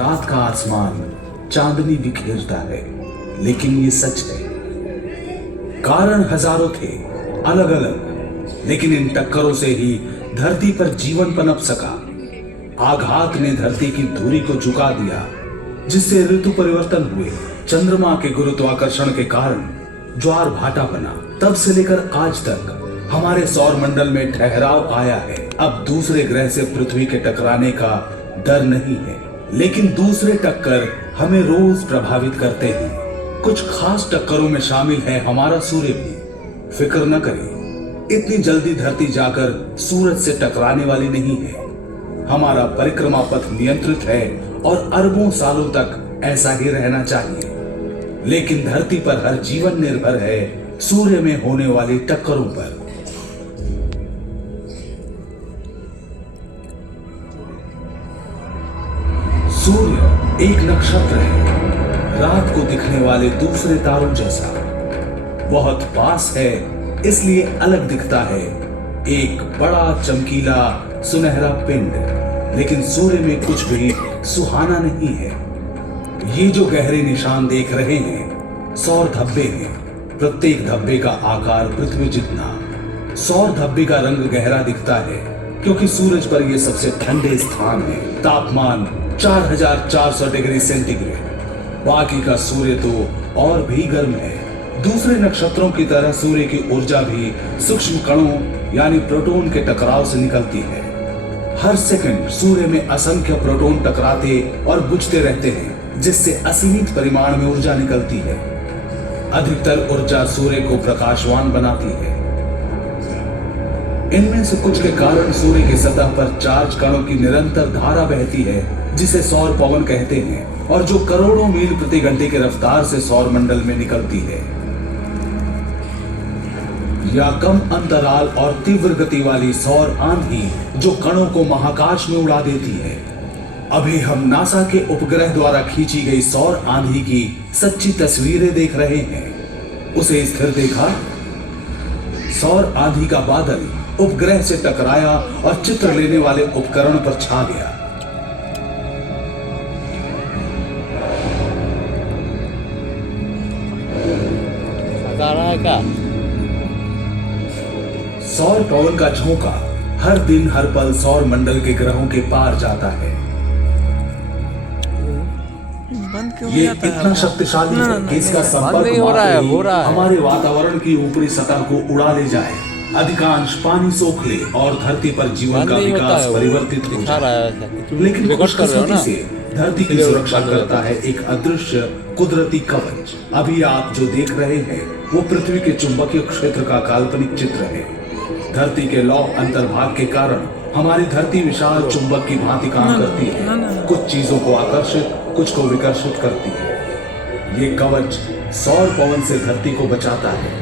रात का आसमान चांदनी बिखेरता है, लेकिन ये सच है। कारण हजारों थे, अलग अलग, लेकिन इन टक्करों से ही धरती पर जीवन पनप सका। आघात ने धरती की धुरी को झुका दिया, जिससे ऋतु परिवर्तन हुए। चंद्रमा के गुरुत्वाकर्षण के कारण ज्वार भाटा बना। तब से लेकर आज तक हमारे सौर मंडल में ठहराव आया है। अब दूसरे ग्रह से पृथ्वी के टकराने का डर नहीं है, लेकिन दूसरे टक्कर हमें रोज प्रभावित करते हैं। कुछ खास टक्करों में शामिल है हमारा सूर्य भी। फिक्र न करें, इतनी जल्दी धरती जाकर सूरज से टकराने वाली नहीं है। हमारा परिक्रमा पथ नियंत्रित है और अरबों सालों तक ऐसा ही रहना चाहिए। लेकिन धरती पर हर जीवन निर्भर है सूर्य में होने वाली टक्करों पर। सूर्य एक नक्षत्र है, रात को दिखने वाले दूसरे तारों जैसा। बहुत पास है, इसलिए अलग दिखता है, एक बड़ा चमकीला सुनहरा पिंड। लेकिन सूर्य में कुछ भी सुहाना नहीं है। ये जो गहरे निशान देख रहे हैं, सौर धब्बे हैं। प्रत्येक धब्बे का आकार पृथ्वी जितना। सौर धब्बे का रंग गहरा दिखता है क्योंकि सूरज पर यह सबसे ठंडे स्थान है। तापमान 4400 डिग्री सेंटीग्रेड। बाकी का सूर्य तो और भी गर्म है। दूसरे नक्षत्रों की तरह सूर्य की ऊर्जा भी सूक्ष्म कणों यानी प्रोटॉन के टकराव से निकलती है। हर सेकंड सूर्य में असंख्य प्रोटॉन टकराते और बुझते रहते हैं, जिससे असीमित परिमाण में ऊर्जा निकलती है। अधिकतर ऊर्जा सूर्य को प्रकाशवान बनाती है। इनमें से कुछ के कारण सूर्य की सतह पर चार्ज कणों की निरंतर धारा बहती है, जिसे सौर पवन कहते हैं, और जो करोड़ों मील प्रति घंटे की रफ्तार से सौर मंडल में निकलती है। या कम अंतराल और तीव्र गति वाली सौर आंधी जो कणों को महाकाश में उड़ा देती है। अभी हम नासा के उपग्रह द्वारा खींची गई सौर आंधी की सच्ची तस्वीरें देख रहे हैं। उसे स्थिर देखा। सौर आंधी का बादल उपग्रह से टकराया और चित्र लेने वाले उपकरण पर छा गया। सौर पवन का झोंका हर दिन हर पल सौर मंडल के ग्रहों के पार जाता है। ये इतना शक्तिशाली है कि इसका संपर्क हमारे वातावरण की ऊपरी सतह को उड़ा ले जाए, अधिकांश पानी सोख ले और धरती पर जीवन का विकास परिवर्तित हो जाए। लेकिन खुशकिस्मती से धरती की सुरक्षा करता है एक अदृश्य कुदरती कवच। अभी आप जो देख रहे हैं वो पृथ्वी के चुंबकीय क्षेत्र का काल्पनिक चित्र है। धरती के लौ अंतर्भाग के कारण हमारी धरती विशाल चुंबक की भांति काम करती है। कुछ चीजों को आकर्षित, कुछ को विकर्षित करती है। ये कवच सौर पवन से धरती को बचाता है।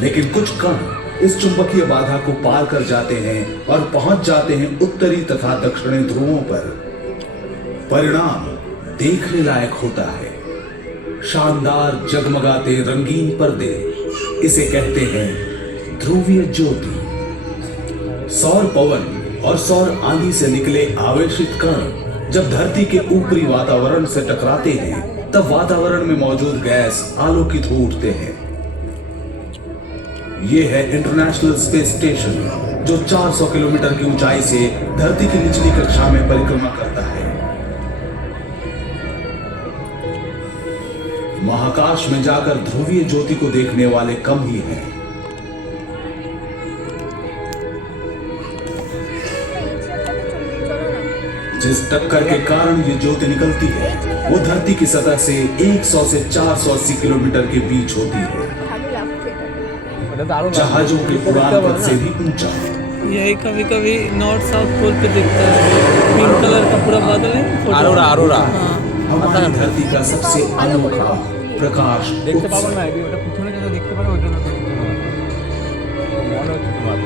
लेकिन कुछ कण इस चुंबकीय बाधा को पार कर जाते हैं और पहुंच जाते हैं उत्तरी तथा दक्षिणी ध्रुवों पर। परिणाम देखने लायक होता है। शानदार जगमगाते रंगीन पर्दे, इसे कहते हैं ध्रुवीय ज्योति। सौर पवन और सौर आंधी से निकले आवेशित कण जब धरती के ऊपरी वातावरण से टकराते हैं, तब वातावरण में मौजूद गैस आलोकित हो उठते हैं। यह है इंटरनेशनल स्पेस स्टेशन, जो 400 किलोमीटर की ऊंचाई से धरती की निचली कक्षा में परिक्रमा करता है। महाकाश में जाकर ध्रुवीय ज्योति को देखने वाले कम ही हैं। जिस टक्कर के कारण ये ज्योति निकलती है वो धरती की सतह से 100 से 480 किलोमीटर के बीच होती है। जहाजों के उड़ान पथ से भी ऊंचा। यही कभी कभी नॉर्थ साउथ पोल पे दिखता है, पिंक कलर का पूरा बादल है। अरोरा हमारी धरती का सबसे अनोखा प्रकाश देखते पाबो ना, ওটা পিছনে যেটা দেখতে পারো ওর জন্য তো মনে হচ্ছে তোমার।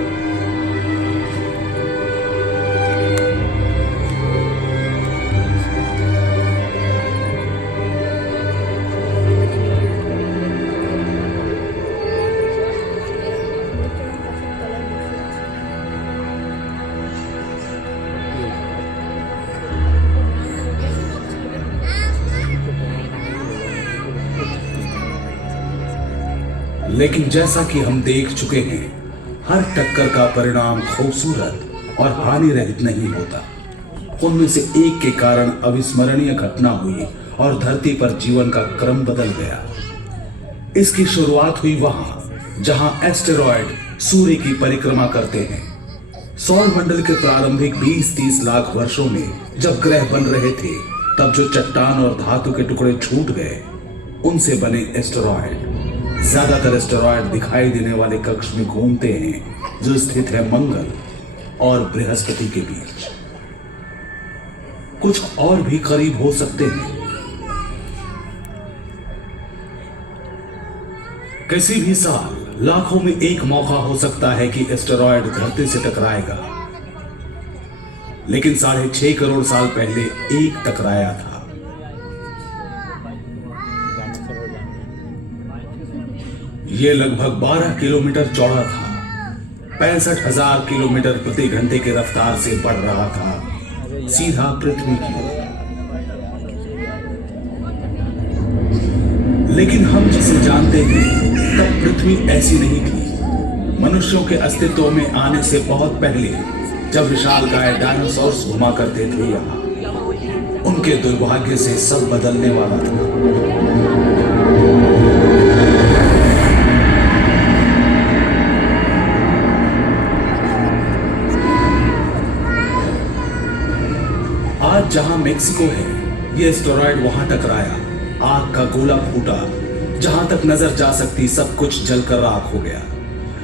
लेकिन जैसा कि हम देख चुके हैं, हर टक्कर का परिणाम खूबसूरत और हानि रहित नहीं होता। उनमें से एक के कारण अविस्मरणीय घटना हुई और धरती पर जीवन का क्रम बदल गया। इसकी शुरुआत हुई वहां जहां एस्टेरॉयड सूर्य की परिक्रमा करते हैं। सौर मंडल के प्रारंभिक 20-30 लाख वर्षों में जब ग्रह बन रहे थे, तब जो चट्टान और धातु के टुकड़े छूट गए, उनसे बने एस्टेरॉयड। ज्यादातर एस्टेरॉयड दिखाई देने वाले कक्ष में घूमते हैं जो स्थित है मंगल और बृहस्पति के बीच। कुछ और भी करीब हो सकते हैं। किसी भी साल लाखों में एक मौका हो सकता है कि एस्टेरॉयड धरती से टकराएगा, लेकिन 6.5 करोड़ साल पहले एक टकराया था। यह लगभग 12 किलोमीटर चौड़ा था, 65,000 किलोमीटर प्रति घंटे की रफ्तार से बढ़ रहा था सीधा पृथ्वी की ओर। लेकिन हम जिसे जानते हैं, तब पृथ्वी ऐसी नहीं थी। मनुष्यों के अस्तित्व में आने से बहुत पहले, जब विशालकाय डायनासोर्स घुमा करते थे यहाँ, उनके दुर्भाग्य से सब बदलने वाला था। आज जहां मेक्सिको है, यह एस्टेरॉयड वहां टकराया। आग का गोला फूटा, जहां तक नजर जा सकती सब कुछ जलकर राख हो गया।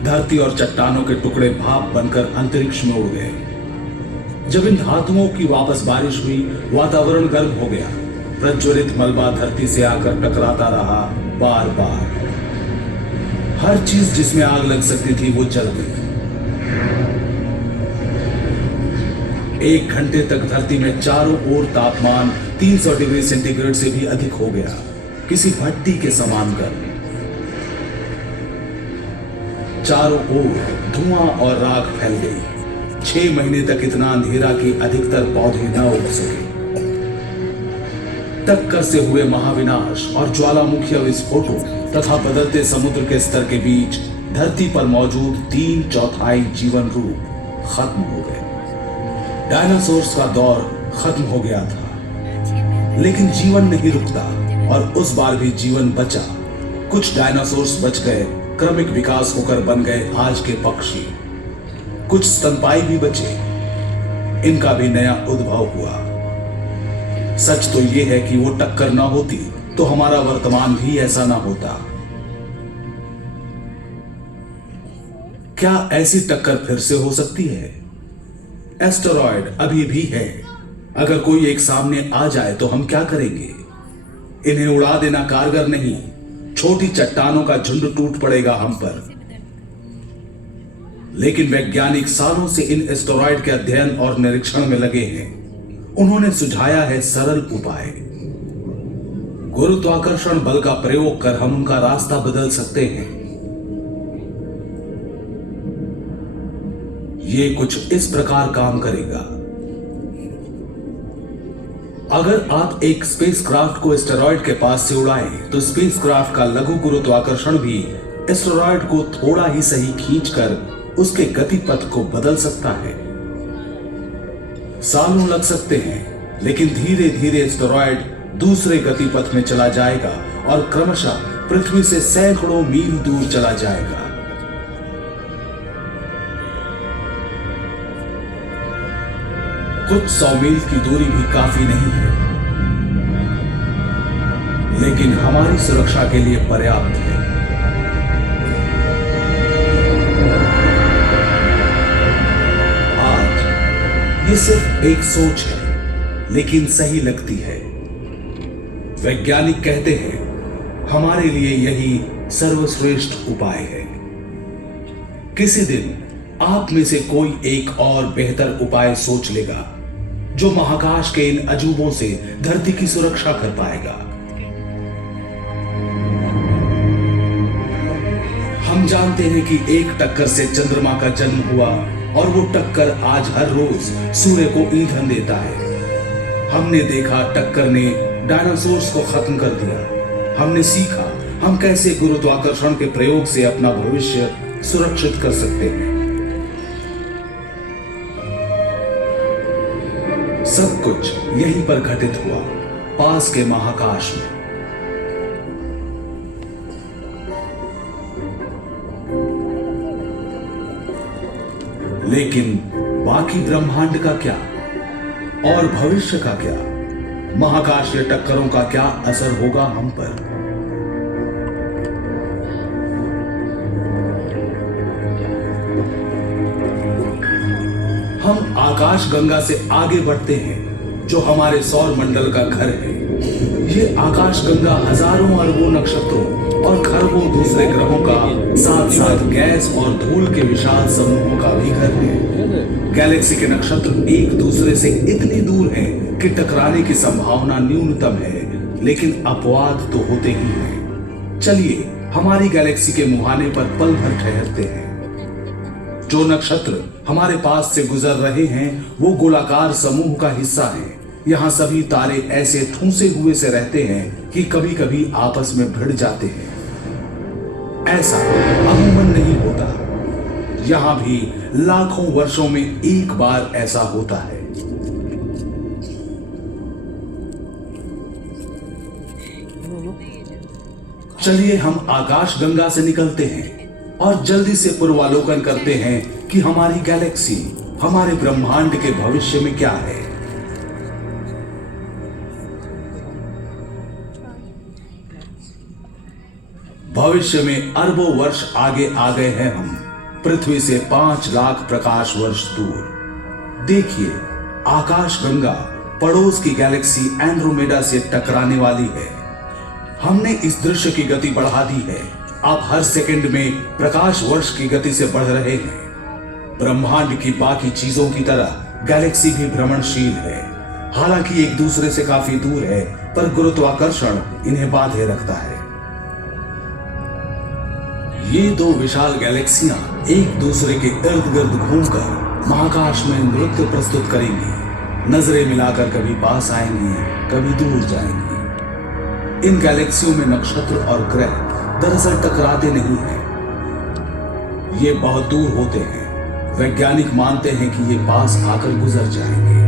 धरती और चट्टानों के टुकड़े भाप बनकर अंतरिक्ष में उड़ गए। जब इन धातुओं की वापस बारिश हुई, वातावरण गर्म हो गया। प्रज्वलित मलबा धरती से आकर टकराता रहा बार बार। हर चीज जिसमें आग लग सकती थी वो जल गई। 1 घंटे तक धरती में चारों ओर तापमान 300 डिग्री सेंटीग्रेड से भी अधिक हो गया, किसी भट्टी के समान गर्म। चारों ओर धुआं और राख फैल गई। 6 महीने तक इतना अंधेरा कि अधिकतर पौधे न उग सके। टक्कर से हुए महाविनाश और ज्वालामुखी विस्फोटों तथा बदलते समुद्र के स्तर के बीच धरती पर मौजूद 3/4 जीवन रूप खत्म हो गए। डायनासोर्स का दौर खत्म हो गया था, लेकिन जीवन नहीं रुकता और उस बार भी जीवन बचा। कुछ डायनासोर्स बच गए, क्रमिक विकास होकर बन गए आज के पक्षी। कुछ स्तनपायी भी बचे, इनका भी नया उद्भव हुआ। सच तो यह है कि वो टक्कर ना होती तो हमारा वर्तमान भी ऐसा ना होता। क्या ऐसी टक्कर फिर से हो सकती है? एस्टेरॉयड अभी भी है। अगर कोई एक सामने आ जाए तो हम क्या करेंगे? इन्हें उड़ा देना कारगर नहीं। छोटी चट्टानों का झुंड टूट पड़ेगा हम पर। लेकिन वैज्ञानिक सालों से इन एस्टेरॉयड के अध्ययन और निरीक्षण में लगे हैं। उन्होंने सुझाया है सरल उपाय। गुरुत्वाकर्षण बल का प्रयोग कर हम उनका रास्ता बदल सकते हैं। ये कुछ इस प्रकार काम करेगा। अगर आप एक स्पेसक्राफ्ट को एस्टेरॉयड के पास से उड़ाएं, तो स्पेसक्राफ्ट का लघु गुरुत्वाकर्षण भी एस्टेरॉयड को थोड़ा ही सही खींचकर उसके गति पथ को बदल सकता है। सालों लग सकते हैं, लेकिन धीरे धीरे एस्टेरॉयड दूसरे गति पथ में चला जाएगा और क्रमशः पृथ्वी से सैकड़ों मील दूर चला जाएगा। कुछ 100 मील की दूरी भी काफी नहीं है, लेकिन हमारी सुरक्षा के लिए पर्याप्त है। आज ये सिर्फ एक सोच है, लेकिन सही लगती है। वैज्ञानिक कहते हैं हमारे लिए यही सर्वश्रेष्ठ उपाय है। किसी दिन आप में से कोई एक और बेहतर उपाय सोच लेगा, जो महाकाश के इन अजूबों से धरती की सुरक्षा कर पाएगा। हम जानते हैं कि एक टक्कर से चंद्रमा का जन्म हुआ और वो टक्कर आज हर रोज सूर्य को ईंधन देता है। हमने देखा टक्कर ने डायनासोर्स को खत्म कर दिया। हमने सीखा हम कैसे गुरुत्वाकर्षण के प्रयोग से अपना भविष्य सुरक्षित कर सकते हैं। सब कुछ यहीं पर घटित हुआ, पास के महाकाश में। लेकिन बाकी ब्रह्मांड का क्या और भविष्य का क्या? महाकाशीय टक्करों का क्या असर होगा हम पर? हम आकाश गंगा से आगे बढ़ते हैं, जो हमारे सौर मंडल का घर है। ये आकाश गंगा हजारों अरबों नक्षत्रों और खरबों दूसरे ग्रहों का, साथ साथ गैस और धूल के विशाल समूहों का भी घर है। गैलेक्सी के नक्षत्र एक दूसरे से इतनी दूर हैं कि टकराने की संभावना न्यूनतम है, लेकिन अपवाद तो होते ही हैं। चलिए हमारी गैलेक्सी के मुहाने पर पल भर ठहरते हैं। जो नक्षत्र हमारे पास से गुजर रहे हैं वो गोलाकार समूह का हिस्सा हैं। यहाँ सभी तारे ऐसे ठूंसे हुए से रहते हैं कि कभी कभी आपस में भिड़ जाते हैं। ऐसा अमूमन नहीं होता। यहाँ भी लाखों वर्षों में एक बार ऐसा होता है। चलिए हम आकाश गंगा से निकलते हैं और जल्दी से पूर्वालोकन करते हैं कि हमारी गैलेक्सी, हमारे ब्रह्मांड के भविष्य में क्या है। भविष्य में अरबों वर्ष आगे आ गए हैं हम, पृथ्वी से 5 लाख प्रकाश वर्ष दूर। देखिए आकाश गंगा पड़ोस की गैलेक्सी एंड्रोमेडा से टकराने वाली है। हमने इस दृश्य की गति बढ़ा दी है। आप हर सेकंड में प्रकाश वर्ष की गति से बढ़ रहे हैं। ब्रह्मांड की बाकी चीजों की तरह गैलेक्सी भी भ्रमणशील है। हालांकि एक दूसरे से काफी दूर है, पर गुरुत्वाकर्षण इन्हें बांधे रखता है। ये दो विशाल गैलेक्सियां एक दूसरे के इर्द गिर्द घूमकर महाकाश में नृत्य प्रस्तुत करेंगी। नजरें मिलाकर कभी पास आएंगी, कभी दूर जाएंगी। इन गैलेक्सियों में नक्षत्र और ग्रह दरअसल टकराते नहीं हैं। ये बहुत दूर होते हैं। वैज्ञानिक मानते हैं कि ये पास आकर गुजर जाएंगे,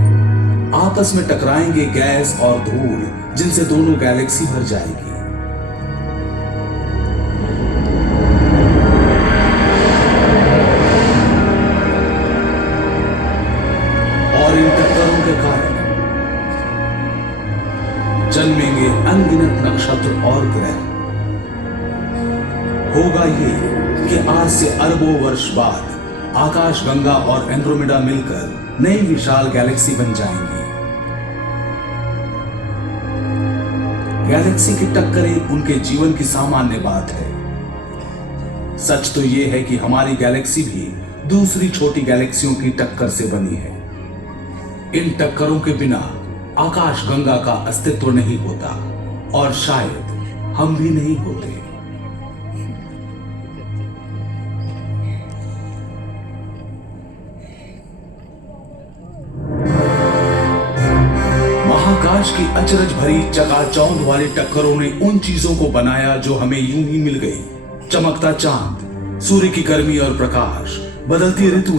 आपस में टकराएंगे गैस और धूल, जिनसे दोनों गैलेक्सी भर जाएगी। और इन टक्करों के कारण जन्मेंगे अनगिनत नक्षत्र और ग्रह। होगा ये कि आज से अरबों वर्ष बाद आकाश गंगा और एंड्रोमेडा मिलकर नई विशाल गैलेक्सी बन जाएंगी। गैलेक्सी की टक्करें उनके जीवन की सामान्य बात है। सच तो यह है कि हमारी गैलेक्सी भी दूसरी छोटी गैलेक्सियों की टक्कर से बनी है। इन टक्करों के बिना आकाश गंगा का अस्तित्व नहीं होता और शायद हम भी नहीं होते। महाकाश की अचरज भरी चकाचौंध वाली टक्करों ने उन चीजों को बनाया जो हमें यूं ही मिल गई। चमकता चांद, सूर्य की गर्मी और प्रकाश, बदलती ऋतुएं,